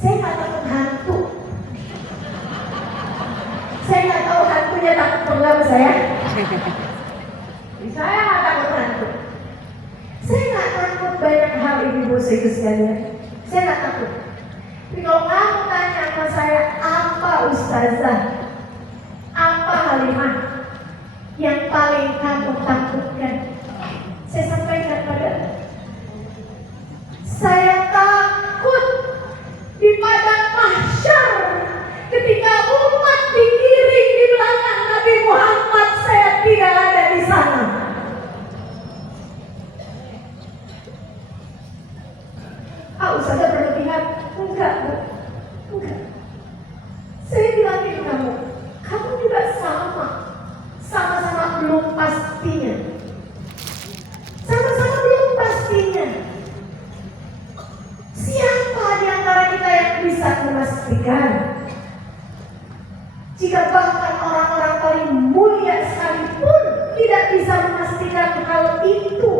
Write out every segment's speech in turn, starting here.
Saya nggak takut hantu. Saya nggak tahu hantunya takut enggak sama saya. Saya nggak takut hantu. Saya nggak takut banyak hal ibu-ibu saya sekalian. Saya nggak takut. Tapi kalau kamu tanya sama saya, apa ustazah, apa Halimah yang paling kamu takutkan? Saya sampaikan pada saya takut di padang mahsyar ketika umat digiring di belakang Nabi Muhammad, saya tidak ada di sana. Ustazah berlebihan? Enggak, Bu. Enggak. Saya bilangin kamu juga sama-sama belum pastinya. Sama-sama belum pastinya. Siapa di antara kita yang bisa memastikan? Jika bahkan orang-orang paling mulia sekalipun tidak bisa memastikan hal itu.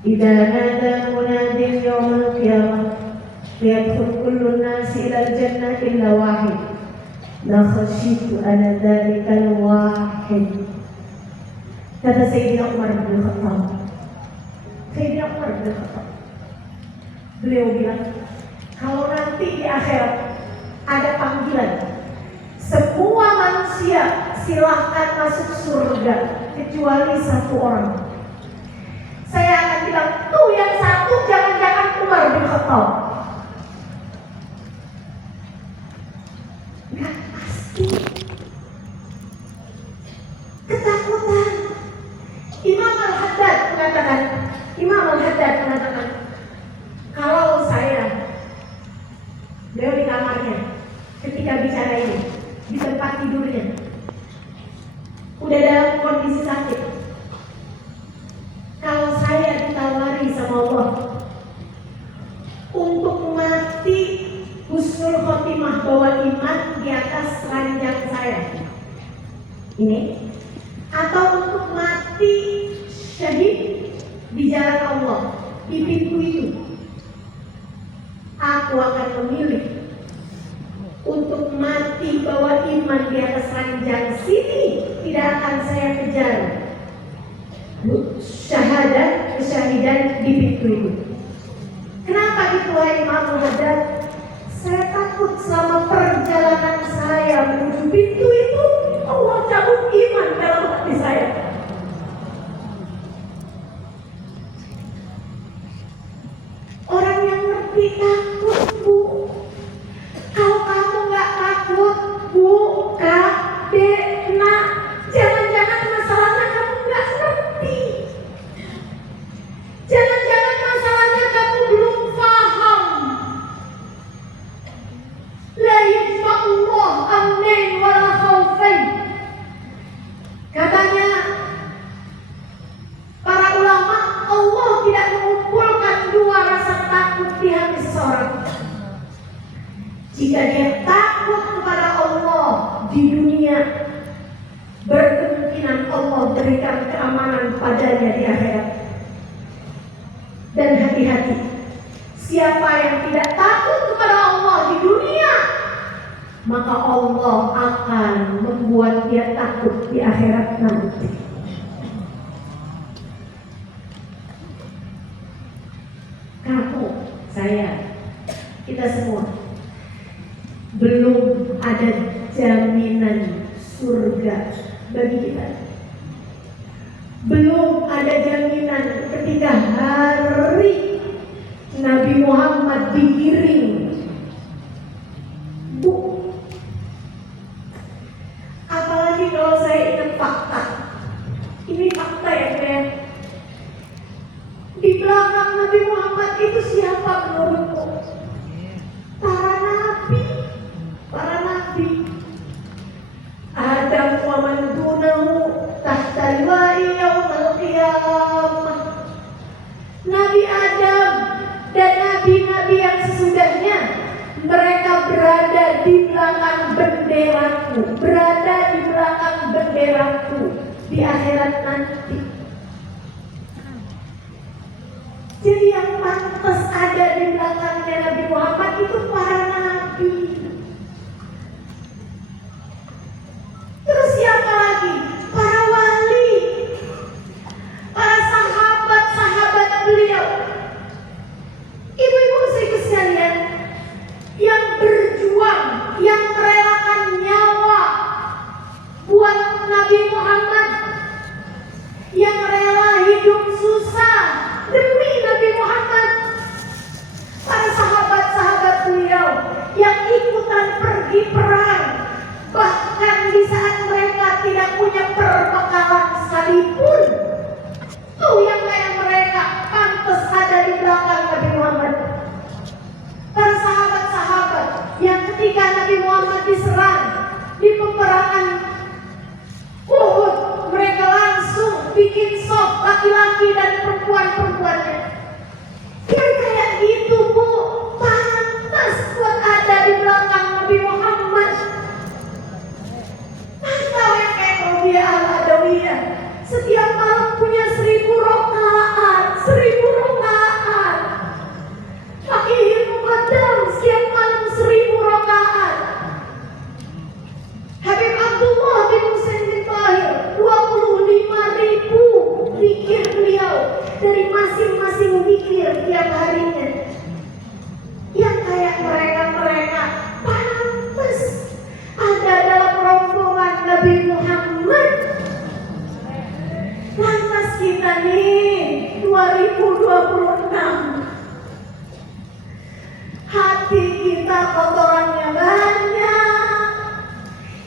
Idza nada munadin yaumil qiyamah yadkhul kullu nasi ilal jannati illa wahid la khasyitu ana dzalikal wahid. Kata Sayyidina Umar bin Khattab. Sayyidina Umar bin Khattab, beliau bilang, kalau nanti di akhirat ada panggilan, semua manusia silahkan masuk surga kecuali satu orang. Saya akan bilang, tuh yang satu jangan-jangan Umar bin Khattab. Gak pasti. Ketakutan. Imam Al-Haddad mengatakan, kalau saya, beliau di kamarnya, ketika bicara ini, di tempat tidurnya, udah dalam kondisi sakit. Kalau saya ditawari sama Allah untuk mati husnul khotimah, bawa iman di atas ranjang saya ini, atau untuk mati syahid di jalan Allah di pintu itu, aku akan memilih untuk mati bawa iman di atas ranjang sini. Tidak akan saya kejar syahadat, kesyahidan di pintu itu. Kenapa gitu hai Imam Al-Haddad? Saya takut selama perjalanan saya menuju pintu itu Allah cabut iman dalam hati saya. Orang yang ngerti takut, Bu. Kalau kamu nggak takut, Bu, Kak, Dek, Nak, jangan-jangan masalahnya kamu nggak ngerti. Jangan-jangan masalahnya kamu belum paham. La yajma'ullah amnain wala khawfain. Katanya para ulama, Allah tidak mengumpulkan dua rasa takut di hati seseorang. Jika dia takut kepada Allah di dunia, berkemungkinan Allah berikan keamanan padanya di akhirat. Dan hati-hati, siapa yang tidak takut kepada Allah di dunia, maka Allah akan membuat dia takut di akhirat nanti. Kamu, saya, kita semua belum ada jaminan surga bagi kita. Belum ada jaminan ketika hari Nabi Muhammad digiring. Bu, apalagi kalau saya ingat fakta. Ini fakta ya, Ben. Di belakang Nabi Muhammad itu siapa menurutmu? Para nabi. Adam wa man dunahu tahta liwa'i yaumil qiyamah. Nabi Adam dan nabi-nabi yang sesudahnya, mereka berada di belakang benderaku, di akhirat nanti. Jadi yang pantas ada di belakangnya Nabi Muhammad itu para nabi. Terus siapa lagi? Para wali, para sahabat-sahabat beliau. Ibu-ibu sekalian, yang berjuang, yang merelakan nyawa buat Nabi Muhammad, yang rela hidup susah demi Nabi Muhammad. Para sahabat-sahabat beliau yang ikutan pergi perang, bahkan di saat mereka tidak punya perbekalan sekalipun, tuh yang kayak mereka pantas ada di belakang Nabi Muhammad. Para sahabat-sahabat yang ketika Nabi Muhammad diserang di peperangan Uhud, mereka langsung bikin sop laki-laki dan perempuan-perempuannya. Yang kayak gitu, Bu, pantas buat ada di belakang Nabi Muhammad. Atau yang kayak Rabi'ah al-Adawiyah, setiap malam punya 1000 rakaat, 1000 rakaat. Fakihil Muqaddam setiap malam 1000 rakaat. Habib Abdullah bin Husain bin Tahir 25.000 zikir beliau dari masing-masing zikir tiap harinya. Yang kayak mereka-mereka pantas ada dalam rombongan Nabi Muhammad. Lantas kita nih 2026, hati kita kotorannya banyak,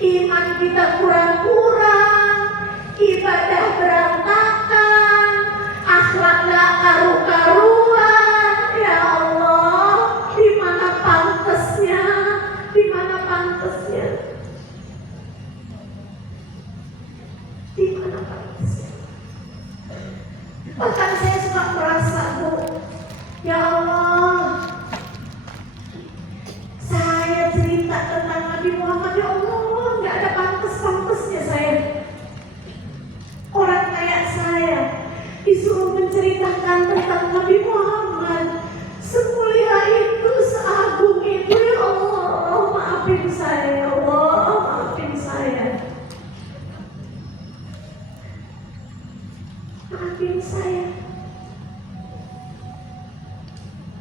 iman kita kurang-kurang, ibadah berantakan, akhlak gak karu-karuan. Ya Allah, di mana pantasnya? Di mana pantasnya? Di mana pantasnya? Bahkan saya suka merasa, Bu, ya Allah, saya cerita tentang Nabi Muhammad, ya Allah, gak ada pantas-pantasnya saya. Orang kayak saya disuruh menceritakan tentang Nabi Muhammad, semulia itu, seagung itu. Ya Allah, maafin saya, ya Allah, maafin saya. Maafin saya.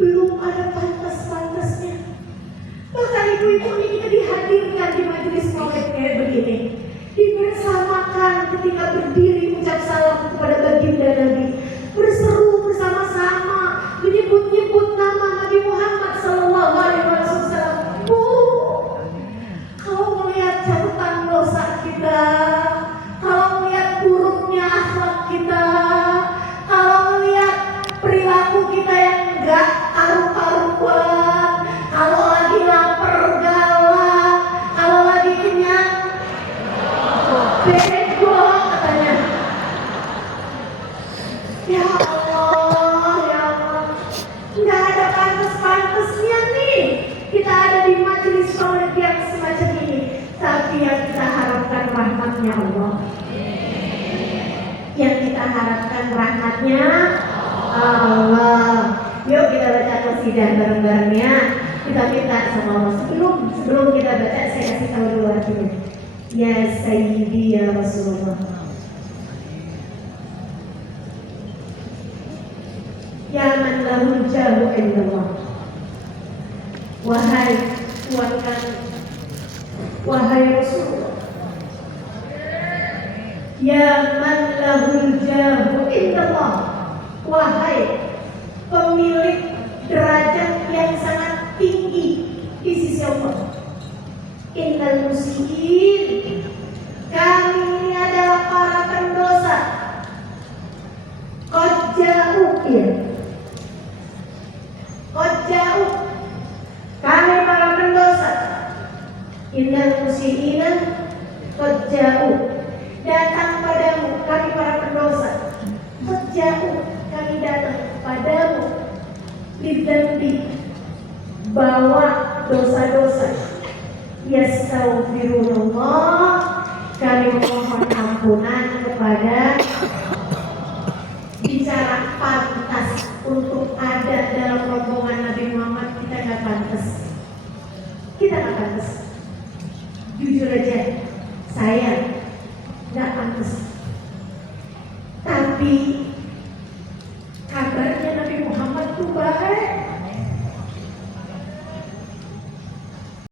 Belum ada pantas-pantasnya. Bahkan ibu-ibu ini kita dihadirkan di majelis maulid kayak begini, dibersamakan ketika berdiri ucap salam kepada baginda Nabi, berseru bersama-sama menyebut-nyebut nama Nabi Muhammad Sallallahu Alaihi Wasallam. Bu, kalau melihat catatan dosa kita, kalau melihat buruknya akhlak kita, kalau melihat perilaku kita yang enggak karu-karuan, kalau lagi lapar galak, kalau lagi kenyang bego katanya. Ya Allah, ya Allah, nggak ada pantas-pantasnya nih kita ada di majelis maulid yang semacam ini. Tapi yang kita harapkan rahmatnya Allah, yang kita harapkan rahmatnya Allah. Yuk kita baca qasidah bareng-barengnya. Kita minta sama Allah. Sebelum kita baca, saya kasih tahu dulu artinya. Ya Sayyidi ya Rasulullah, ya man lahul jahu indallah. Wahai Tuhan kami, wahai Rasulullah, ya man lahul jahu indallah, wahai pemilik derajat yang sangat tinggi di sisi Allah. Innal muslimin, kami ini adalah para pendosa. Qad ja'u, kami para pendosa. Innal muslimin qad ja'u, datang padamu kami para pendosa. Qad ja'u, kami datang padamu. Lidzambi, bawa dosa-dosa. Yastaghfirullah, kami memohon ampunan kepada bicara pantas untuk ada dalam rombongan Nabi Muhammad, kita nggak pantas. Kita nggak pantas. Jujur aja, saya nggak pantas.